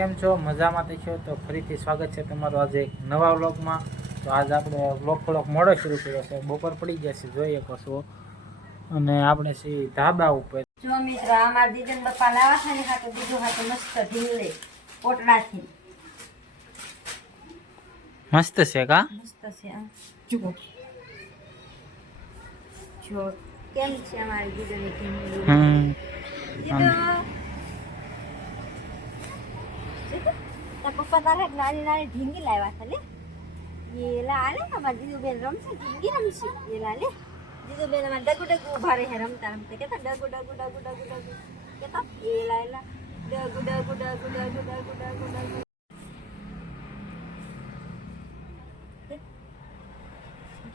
કેમ છો? મજામાં છો? તો ફરીથી સ્વાગત છે તમારું આજે એક નવા વ્લોગમાં. તો આજ આપણે વ્લોગ થોડોક મોડો શરૂ કર્યો છે, બપોર પડી ગયા છે જોઈએ કશું. અને આપણે છીએ ધાબા ઉપર. જો મિત્રો અમારા દીદન બપ્પા લાવા છે ને ખાતો બીજું ખાતો મસ્ત ઢીંગલે પોટડાથી મસ્ત છે કા? મસ્ત છે આ જુઓ જો કેમ છે અમારી દીદની ઢીંગલી. તારા પપ્પા તારે નાની નાની ઢીંગી લાવ્યા છે લે. એ લા લે અમાર દીદુ બેન રમશે ઢીંગી રમશે. એ લા લે દીદુ બેન અમાર ડગુ ડગુ ઉભા રહે રમતા રમતા કેતા ડગુ ડગુ ડગુ ડગુ ડગુ કેતા એ લા લા ડગુ ડગુ ડગુ ડગુ ડગુ ડગુ ડગુ.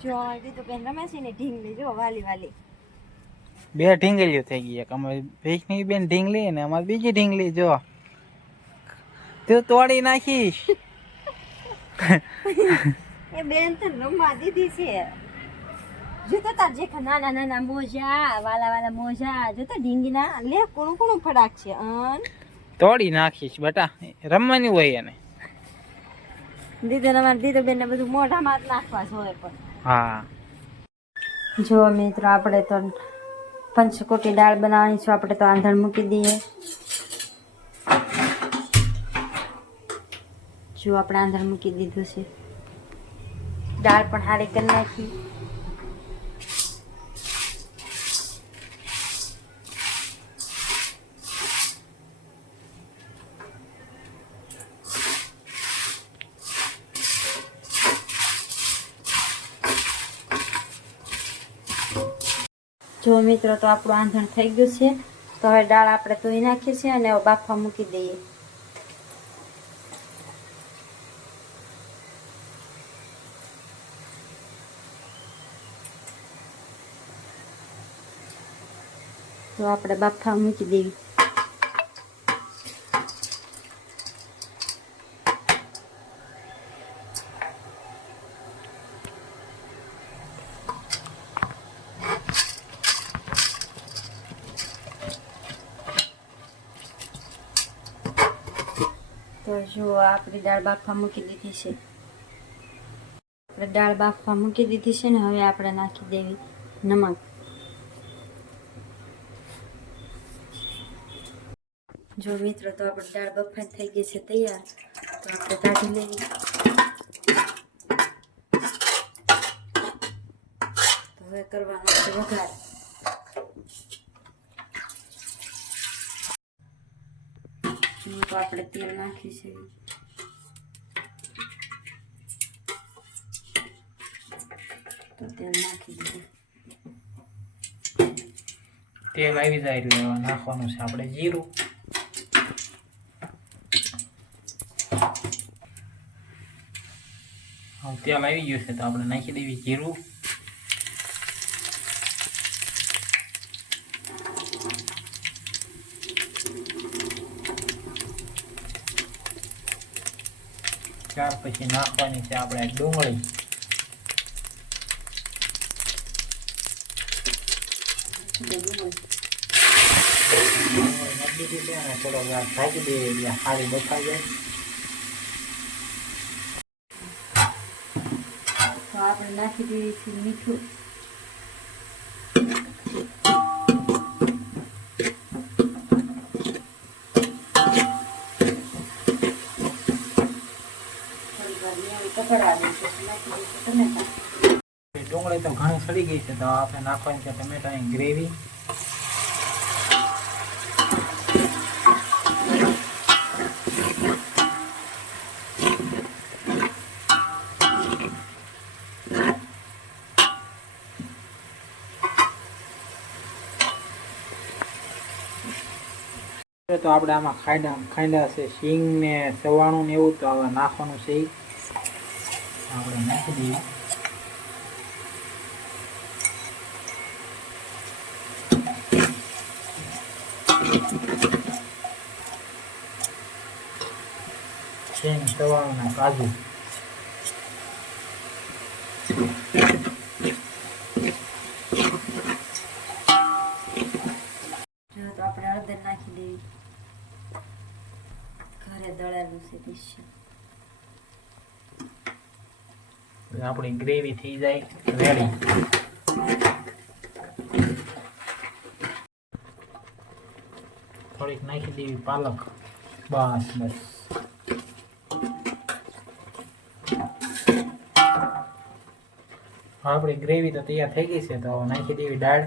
જો અમાર દીદુ બેન રમે છે ને ઢીંગલી જો વાલી વાલી. બે ઢીંગલીઓ થઈ ગઈ, એક અમારી ભીખની બેન ઢીંગલી ને અમારી બીજી ઢીંગલી. જો તું તોડી નાખીશ. એ બેન તો રમવા દીધી છે. જો તો તાર જે નાના નાના મોજા વાલા વાલા મોજા જો તો ઢીંગીના લે કોણું કોણું ફડાક છે. તોડી નાખીશ બેટા, રમવાની હોય એને. દીદો અમારે દીદો બેન ને બધું મોઢામાં જ નાખવા જોઈએ પણ. હા જો મિત્રો આપણે તો પંચકોટી દાળ બનાવવાની છે. આપણે તો આંધણ મૂકી દઈએ. જો આપણે આંધણ મૂકી દીધું છે. દાળ પણ હારી કરી નાખી. જો મિત્રો તો આપણું આંધણ થઈ ગયું છે. તો હવે દાળ આપણે ધોઈ નાખીએ છીએ અને બાફવા મૂકી દઈએ. તો આપણે બાફા મૂકી દેવી. તો જો આપણી દાળ બાફવા મૂકી દીધી છે. આપણે દાળ બાફવા મૂકી દીધી છે ને હવે આપણે નાખી દેવી નમક. જો મિત્રો તો આપણે દાળ બફાઈ થઈ ગઈ છે તૈયાર. તો આપણે કાઢી લેવી. તો હવે કરવાનો છે વઘાર. તો આપણે તેલ નાખીશું. તો તેલ નાખી દીધું. તેલ આવી જાય એટલે નાખવાનું છે આપણે જીરું. તેલ આવી ગયું છે તો આપણે નાખી દેવી જીરું. ત્યાર પછી નાખવાની છે આપણે ડુંગળી. થોડો ઢાંકી દઈએ એટલે સારી બફાઈ જાય. તો આપણે નાખી દઈએ છીએ મીઠું. ડુંગળી તો ઘણી સડી ગઈ છે તો આપણે નાખવાની છે ટમેટાની ગ્રેવી. તો આપણે આમાં ખાંડા છે શીંગ ને સવાણું ને એવું તો હવે નાખવાનું છે. આપણે નાખી દઈએ. શીંગ સવાણું ના કાજુ. આપણે હળદર નાખી દેવી. ઘરે દળેલું છે ટીશ્યુ. આપણી ગ્રેવી થઈ જાય રેડી. થોડીક નાખી દેવી પાલક. બસ બસ. આપણી ગ્રેવી તો તૈયાર થઈ ગઈ છે, તો નાખી દેવી દાળ.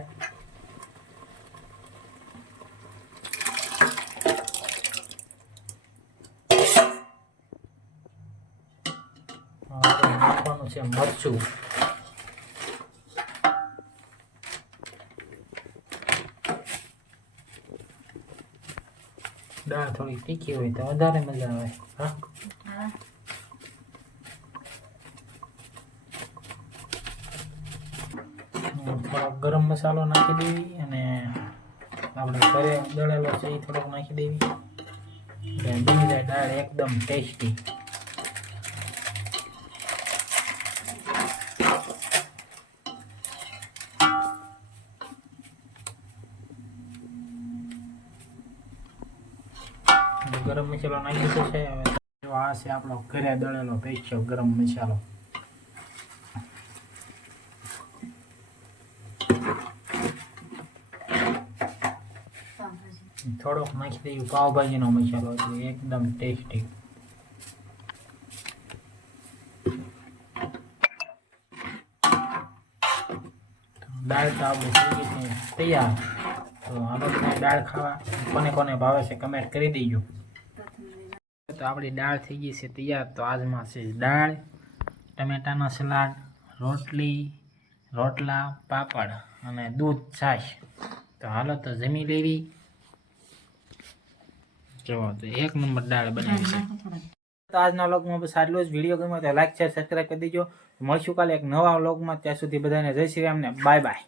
આપણે નાખવાનું છે મરચું. દાળ થોડી તીખી હોય તો વધારે મજા આવે. હા, હા. થોડોક ગરમ મસાલો નાખી દેવી અને આપણે ઘરે દળેલો છે એ થોડોક નાખી દેવી. એટલે બની જાય દાળ એકદમ ટેસ્ટી. ગરમ મસાલો નાખી દીધો છે. હવે જો આ છે આપણો ઘરે દળેલો પેસ્ટ ગરમ મસાલો. થોડોક નાખી દઈએ પાવભાજીનો મસાલો, એટલે એકદમ ટેસ્ટી. દાળ તો આપણે થઈ ગઈ છે તૈયાર. તો આ બધા દાળ ખાવા કોને કોને ભાવે છે કમેન્ટ કરી દેજો. તો આપણી દાળ થઈ ગઈ છે તૈયાર. તો આજમાં છે દાળ, ટમેટાનો સલાડ, રોટલા, પાપડ અને દૂધ, છાશ. તો હાલો તો જમી લેવી. જો તો એક નંબર દાળ બનાવી છે. તો આજના વ્લોગમાં બસ આટલું જ. વિડીયો ગમે તો લાઈક શેર સબસ્ક્રાઈબ કરી દેજો. મળશું કાલે એક નવા વ્લોગમાં. ત્યાં સુધી બધાને જય શ્રી રામ ને બાય બાય.